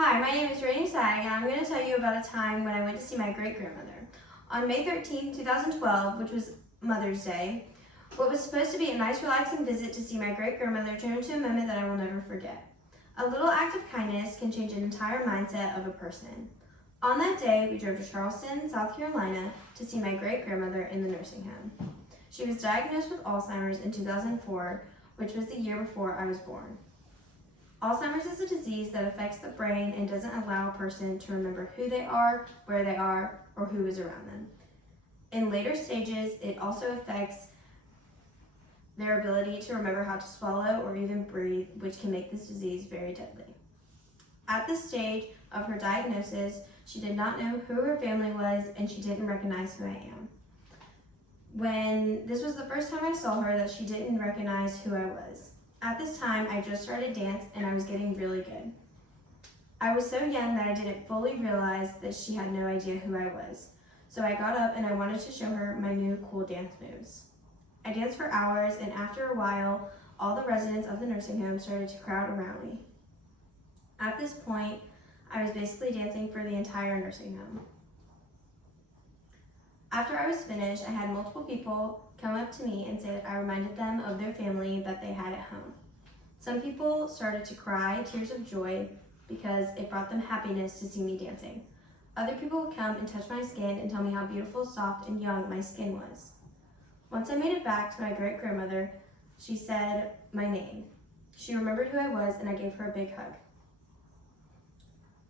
Hi, my name is Rainy Sag, and I'm going to tell you about a time when I went to see my great-grandmother. On May 13, 2012, which was Mother's Day, what was supposed to be a nice relaxing visit to see my great-grandmother turned into a moment that I will never forget. A little act of kindness can change an entire mindset of a person. On that day, we drove to Charleston, South Carolina to see my great-grandmother in the nursing home. She was diagnosed with Alzheimer's in 2004, which was the year before I was born. Alzheimer's is a disease that affects the brain and doesn't allow a person to remember who they are, where they are, or who is around them. In later stages, it also affects their ability to remember how to swallow or even breathe, which can make this disease very deadly. At this stage of her diagnosis, she did not know who her family was and she didn't recognize who I am. When this was the first time I saw her that she didn't recognize who I was. At this time, I just started dance and I was getting really good. I was so young that I didn't fully realize that she had no idea who I was. So I got up and I wanted to show her my new cool dance moves. I danced for hours, and after a while, all the residents of the nursing home started to crowd around me. At this point, I was basically dancing for the entire nursing home. After I was finished, I had multiple people come up to me and say that I reminded them of their family that they had at home. Some people started to cry tears of joy because it brought them happiness to see me dancing. Other people would come and touch my skin and tell me how beautiful, soft, and young my skin was. Once I made it back to my great-grandmother, she said my name. She remembered who I was, and I gave her a big hug.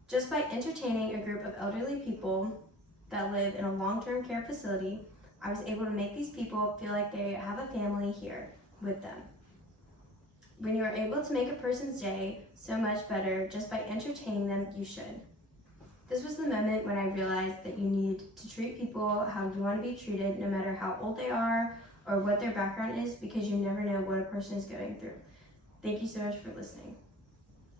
Just by entertaining a group of elderly people that live in a long-term care facility, I was able to make these people feel like they have a family here with them. When you are able to make a person's day so much better just by entertaining them, you should. This was the moment when I realized that you need to treat people how you want to be treated, no matter how old they are or what their background is, because you never know what a person is going through. Thank you so much for listening.